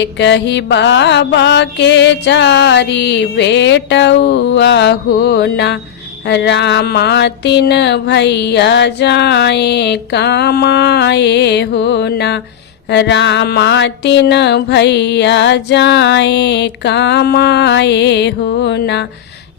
एक ही बाबा के चारी बेटउआ हो ना। रामा तीन भैया जाए कमाए हो ना। रामा तीन भैया जाए कमाए हो ना।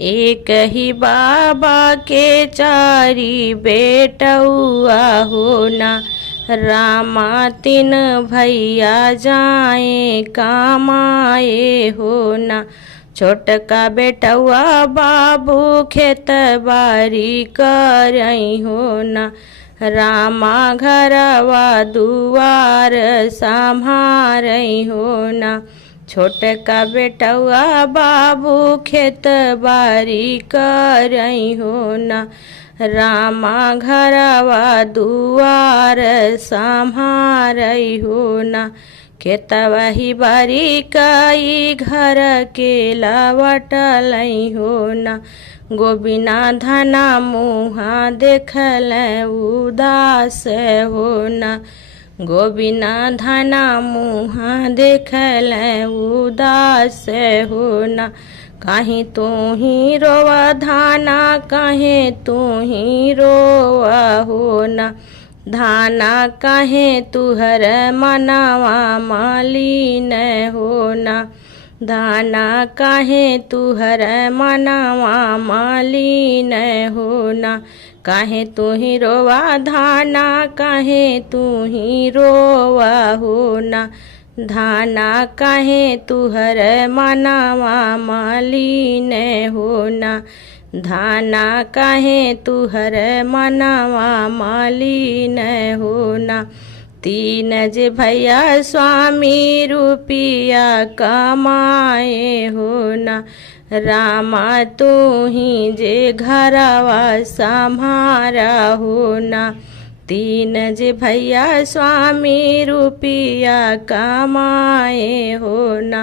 एक ही बाबा के चारी बेटउआ हो ना। रामा तीन भैया जाए कमाए हो ना। छोटका बेटवा बाबू खेत बारी करई हो ना। रामा घरवा दुआर संभारई हो ना। छोटका बेटवा बाबू खेत बारी करई हो ना। रामा घरवा दुआर संभारई हो ना। खेतवा ही बारी कई घर के लवटलई हो ना। गोबिना धना मुहा देखल उदास हो ना। गोबिना धना मुहा देखल उदास हो ना। काहे तू ही रोवा धाना काहे तू ही रोवा हो ना। धाना काहे तुहर मनवा मालिन हो ना। धाना काहे तुहर मनवा मालिन हो ना। काहे तू ही रोवा धाना काहे तू ही रोवा हो ना। धाना काहे तुहर मनवा मालिन हो ना। धाना काहे तुहर मनवा मालिन हो ना। तीन जे भैया स्वामी रुपिया कमाए हो ना। रामा तू ही जे घरवा संभारा हो ना। तीन जे भैया स्वामी रुपिया कमाए हो ना।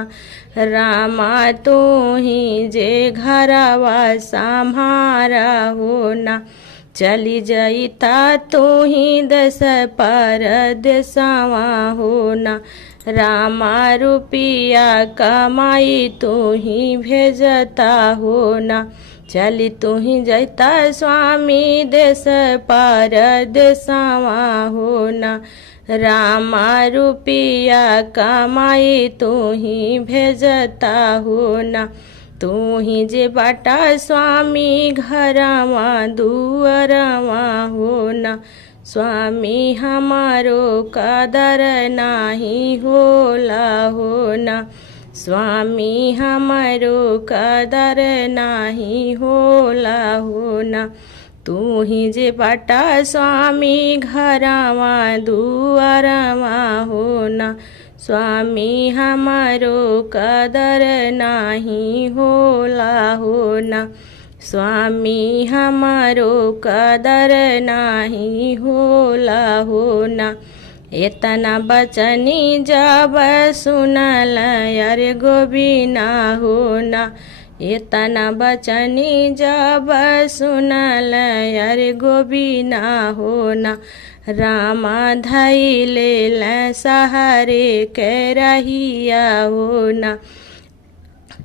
रामा तू ही जे घरवा संभारा हो ना। चली जाइता तू ही दस पर देसवा हो ना। रामा रुपिया कमाई तू ही भेजता हो ना। चली तू ही जैता स्वामी देश पर देसवा हो ना। रामा रुपिया कमाई तू ही भेजता हो ना। तू ही जे बाटा स्वामी घरवा दुअरवा हो ना। स्वामी हमारो कदर नाही होला हो ना। स्वामी हमारो कदर नाही होला हो ना। तू ही जे बाटा स्वामी घरवा दुआरवा हो ना। स्वामी हमारो कदर नाही होला हो ना। स्वामी हमारो कदर नाही होला हो ना। इतना बचनी जब सुनल अरे गोबिना हो ना। इतना बचनी जब सुनल अरे गोबिना हो ना। रामा धई ले सहारे के रहिया हो ना।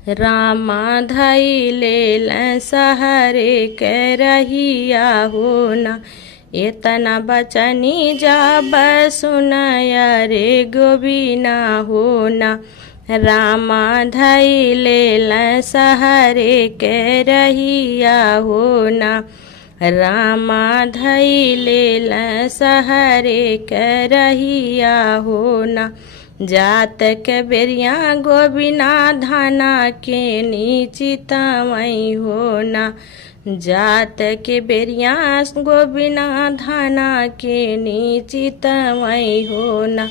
रामा धई ले सहारे के रहिया हो ना। इतना बचनी जब सुनय रे गोबिना हो ना। रामा धई ले सहारे के रहिया हो ना। रामा धई ले सहारे के रहिया हो ना। जात के बेरिया गोबिना धाना के नीचितमई हो ना। जात के बेरिया गोबिना धाना के नीचितमई हो ना।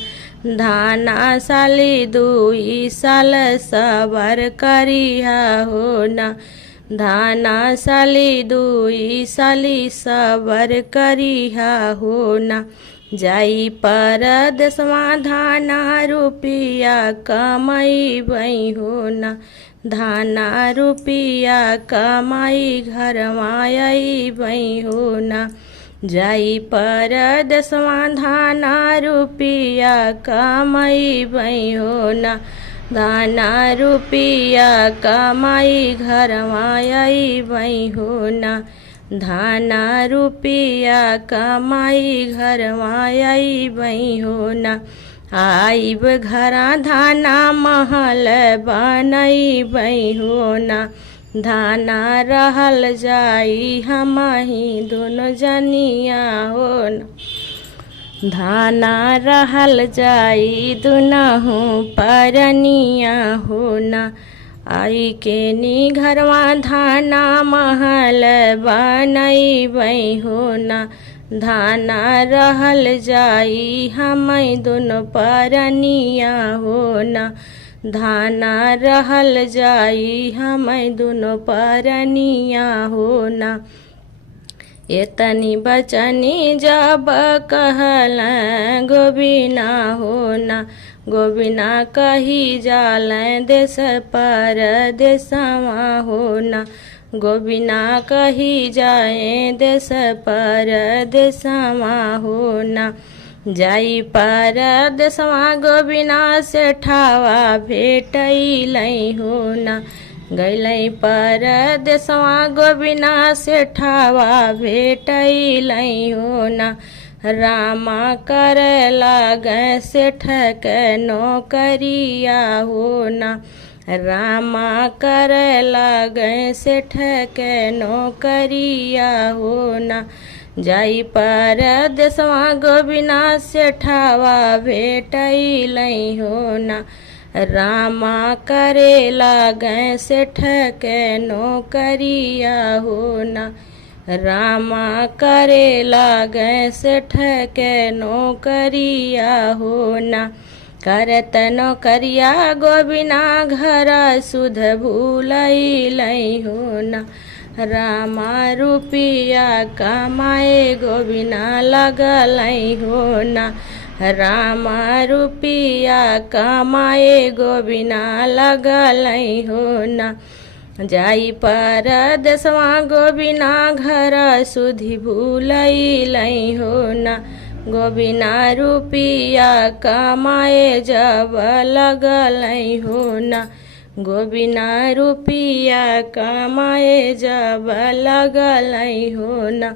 धाना साली दुई साल सबर करिया हो ना। धाना साली दुई साली सबर करिया हो ना। जाई पर दसवा धाना रुपिया कमाई बई हो ना। धाना रुपिया कमाई घर माई बई हो ना। जाई पर दसवा धाना रुपिया कमाई बई हो ना। दाना रुपिया कमाई घरवा अइबै हो ना। धाना रुपिया कमाई घरवा अइबै हो ना। आइब घरा धाना महल बनैबै हो ना। धाना रहल जाई हमही दोनों जनिया हो ना। धाना रहल जाई दुनहु परनिया हो ना। आई के नी घरवा धाना महल बनैबै हो ना। धाना रहल जाई हमै दोनों परनिया हो ना। धाना रहल जाई हमै दोनों परनिया हो ना। एतनी बचनी जब कहल गोबिना हो ना। गोबिना कही जाल देश पर देशवा हो ना। गोबिना कही जाए देश पर देशवा हो ना। जाई पर देशवा गोबिना से ठावा भेटैलै हो ना। गैलै पर देशवा गोबिना से ठावा भेटैलै हो ना। रामा करे लागै सेठ के नौकरिया हो ना। रामा करे लागै सेठ के नौकरिया हो ना। जाई पर देशवा गोबिना से ठावा भेटैलै हो ना। रामा करे लागै सेठ के नौकरिया हो ना। रामा करे लागै सेठ के नौकरिया हो ना। करत नौकरिया गोबिना घर सुध भूलैलै हो ना। रामा रुपिया कमाए गोबिना लगलै हो ना। रामा रुपिया कमाए गोबिना लगलै हो ना। जाई पर देशवा गोबिना घर सुधि भूलैलै हो ना। गोबिना रुपिया कमाए जब लगलै हो ना। गोबिना रुपिया कमाए जब लगलै हो ना।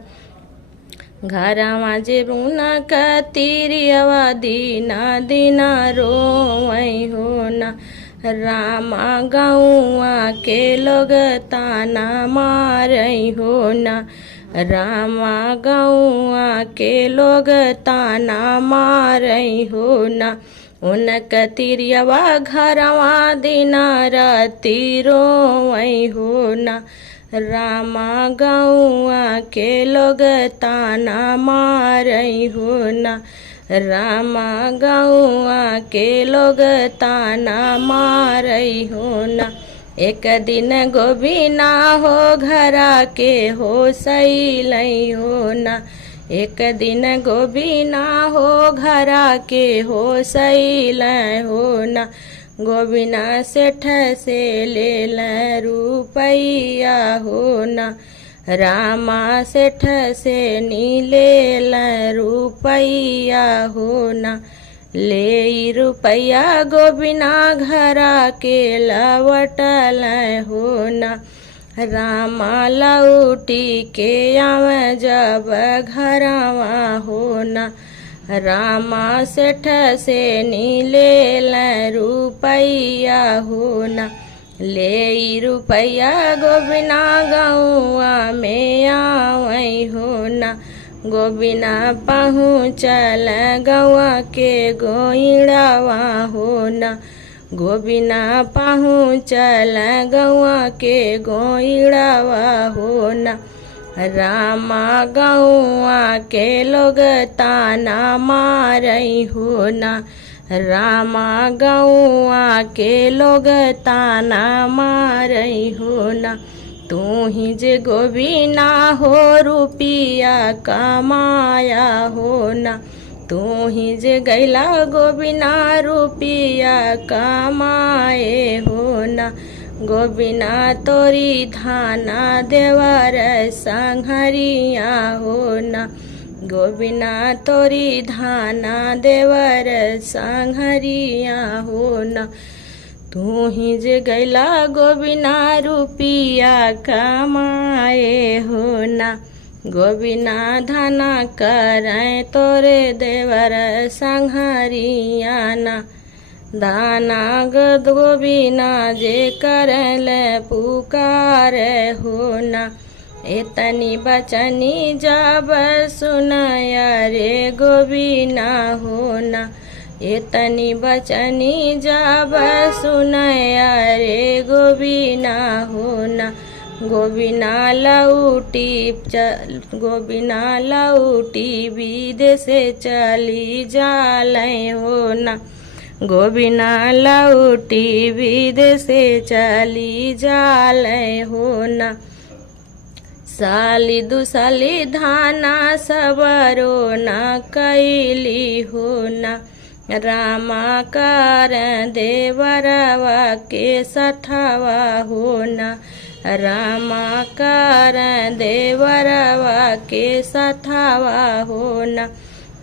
घरवा जे रुनक तिरियवा दीना दीना रोवै हो ना। रामा गौआ के लोग ताना मारै हो ना। रामा गौआ के लोग ताना मारै हो ना। उनक तिरियवा घरवा दिना राती रोवै हो ना। रामा गौआ के लोग ताना मारै हो ना। रामा गौआ के लोग ताना मारै हो ना। एक दिन गोबिना हो घरा के हो सैलै हो ना। एक दिन गोबिना हो घरा के हो सैलै हो ना। गोबिना सेठ से लेल रुपैया हो ना। रामा सेठ से नी लेल रुपैया हो ना। ले रुपैया गोबिना घरा के लवटल हो ना। रामा लौटी के आवे जब घरवा हो ना। रामा सेठ से नी लेल रुपैया हो ना। ले रुपैया गोबिना गौआ में आवे हो ना। गोबिना पहुँचल गौआ के गोइड़वा हो ना। गोबिना पहुँचल गौआ के गोइड़वा हो ना। रामा गौआ के लोग ताना मारै हो ना। रामा गौआ के लोग ताना मारै हो ना। तू ही जे गोबिना हो रुपिया कमाया हो ना। तू ही जे गैला गोबिना रुपिया कमाए हो ना। गोबिना तोरी धाना देवर संघरिया हो ना। गोबिना तोरी धाना देवर संघरिया हो ना। तू ही जे गैला गोबिना रुपिया कमाए हो ना, गोबिना धना करें तोरे देवर संहरियाना। दाना गोबिना जे करले पुकारे हो ना, एतनी बचनी जब सुनाया रे गोबिना हो ना, एतनी बचनी जब सुनाया रे गोबिना हो ना। गोबिना लौटी विदेश चली जाले हो ना, गोबिना लौटी विदेश चली जाले हो ना। साली दुसाली धाना सबरो न कैली हो ना, रामा कर देवरवा के सथवा हो ना, रामा कर देवरवा के सथवा हो ना।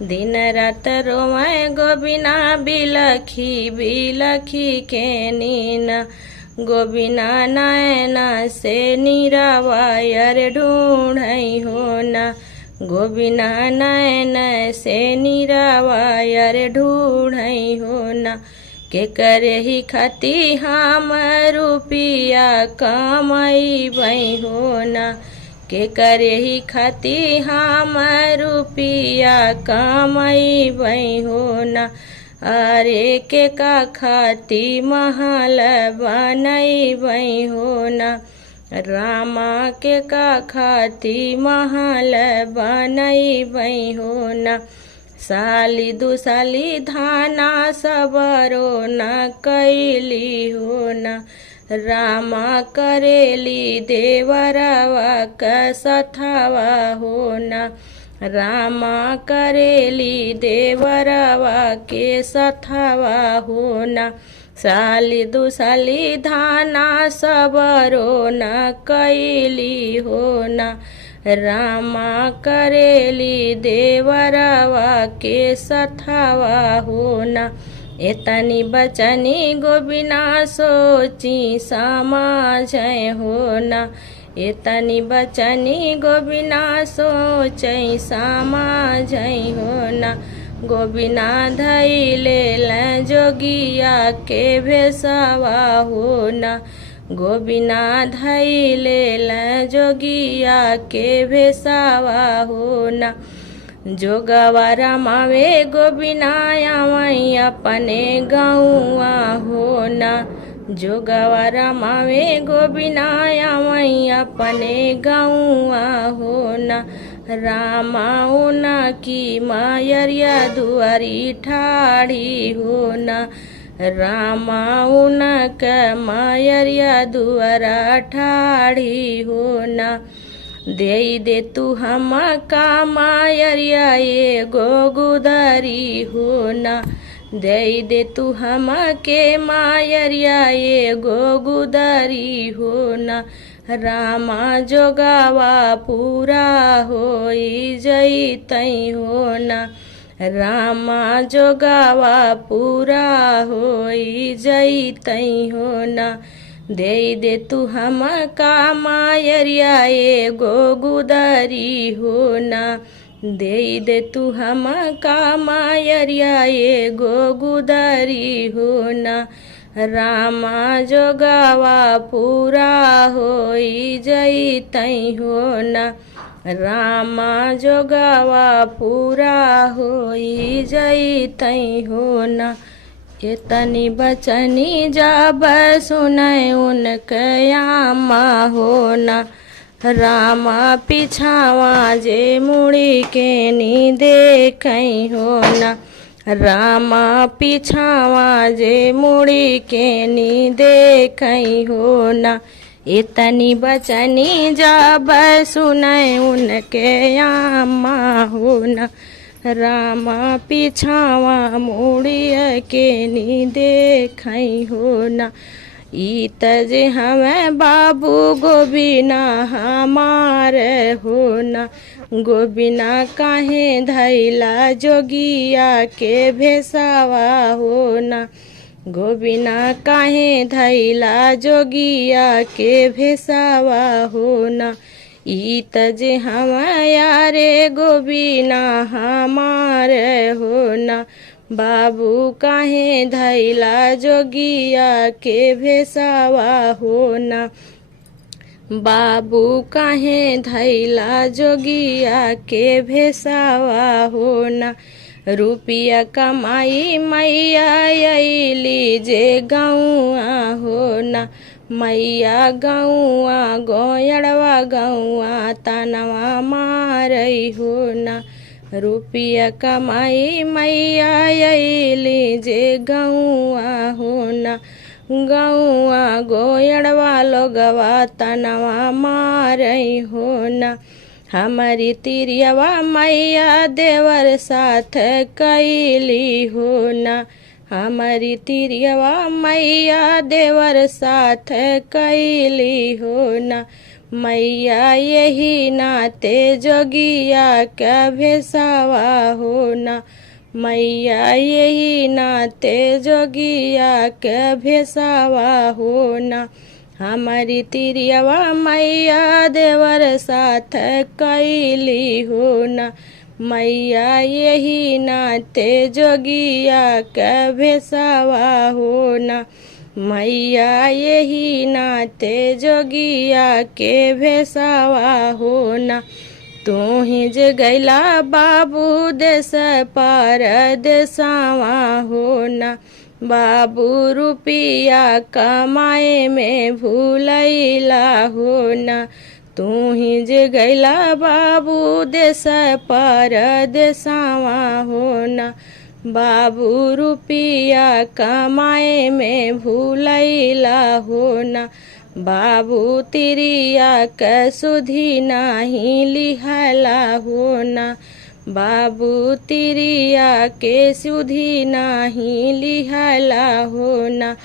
दिन रात रोवे गोबिना बिलखी बिलखी के नीना, गोबिना नैना से निरावायर ढूंढई हो ना, गोबिना नैना से निरावायर ढूंढई हो ना। के करे ही खती हम रुपिया कमाई बई हो ना, के करे ही खती हम रुपिया कमाई बई हो ना। अरे के का खाती महल बनई बई हो ना, रामा के का खाती महल बनई बई हो ना। साली दुसाली धाना सबरो न कैली हो ना, रामा करेली देवरवा का सथवा हो ना, रामा करेली देवरवा के सथवा हो ना। साली दुसाली धाना सबरो न कैली हो ना, रामा करेली देवरवा के सथवा हो ना। एतनी बचनी गोबिना सोची समाजय हो ना, एतनी बचनी गोबिना सोचई समाजय हो ना। गोबिना धैले जोगिया के भेसवा हो ना, गोबिना धैले जोगिया के भेसवा हो ना। जोगवा रमावे गोबिना आवई अपने गौआ हो ना, जोगवा रमावे गोबिना आवई अपने गौआ हो ना। रामा उना की मायरिया दुआरी ठाड़ी हो ना, रामा उनक मायरिया दुआरा ठाड़ी हो ना। दे तू हम का मायरिया एगो गुदरी हो ना, दे तू हम के मायरिया एगो गुदरी हो ना। रामा जोगावा पूरा होई जईतई हो ना, रामा जोगावा पूरा होई जईतई हो ना। दे तू हम का मायरिया एगो गुदरी हो ना, दे तू हम का मायरिया एगो गुदरी हो ना। रामा जोगावा पूरा होई जईतई हो ना, रामा जोगावा पूरा होई जईतई हो ना। एतनी बचनी जब सुनय उनके आमा हो ना, रामा पिछावा जे मुड़ी के नी देखई हो ना, रामा पिछावा जे मुड़ी के नी देखई हो ना। इतनी बचनी जब सुनय उनके आमा हो ना, रामा पिछावा मुड़िया के नी देखई हो ना। ई तजे हमें बाबू गोबिना हमार हो ना, गोबिना काहे धैला जोगिया के भेसावा हो ना, गोबिना काहे धैला जोगिया के भेसावा हो ना। ई तजे हमाया रे गोबिना हमारे हो ना। बाबू काहे धैला जोगिया के भेसावा हो ना। बाबू काहे धैला जोगिया के भेसावा हो ना। रुपिया कमाई मैया अइली जे गौआ हो ना। मैया गौआ गोयड़वा गौआ तनवा मारई हो ना। रुपिया कमाई मैया अइली जे गौआ हो ना। गौआ गोयड़वा लोगवा तनवा मारई हो ना। हमारी तिरियवा मैया देवर साथ कैली हो ना। हमारी तिरियवा मैया देवर साथ कैली हो ना। मैया यही नाते जोगिया का भेसावा हो ना। मैया यही नाते जोगिया का भेसावा हो ना। हमारी तिरियवा मैया देवर साथ कैली हो ना। मैया यही नाते जोगिया का भेसावा हो ना। मैया यही नाते जोगिया के भेसावा हो ना। तू ही जे गैला बाबू देश पार देसावा हो ना। बाबू रुपिया कमाए में भूलैला हो ना। तू ही जे गैला बाबू देश पार देसावा हो ना। बाबू रुपिया कमाए में भूलैला हो ना। बाबू तिरिया के सुधी नाही लिहला हो ना। बाबू तिरिया के सुधी नाही लिहला हो ना।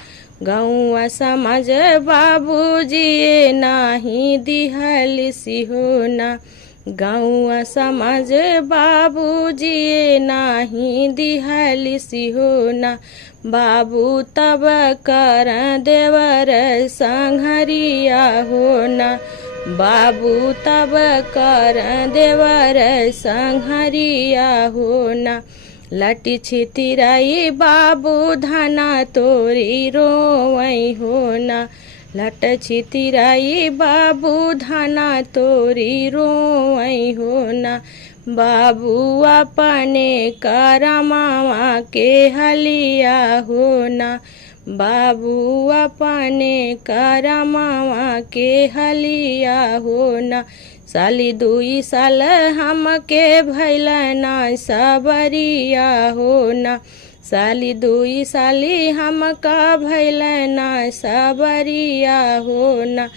गौआ समाज बाबूजी नाही दिहलिसी हो ना। गौआ समाज बाबूजी नाही दिहलिसी हो ना। बाबू तब कर देवर संघरिया हो ना। बाबू तब कर देवर संघरिया हो ना। लटी छितिराई बाबू धना तोरी रोवई हो ना। लट छितिराई बाबू धना तोरी रोवई हो ना। बाबू अपने करमावा के हलिया हो ना। बाबू अपने करमावा के हलिया हो ना। साली दुई साल हमके भैल ना सबरिया हो ना। साली दुई साली हमका भैल ना सबरिया हो ना।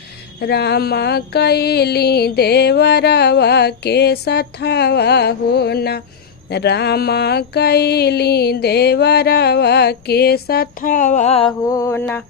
रामा कैली देवरवा के सथवा हो ना। रामा कैली देवरवा के सथवा हो ना।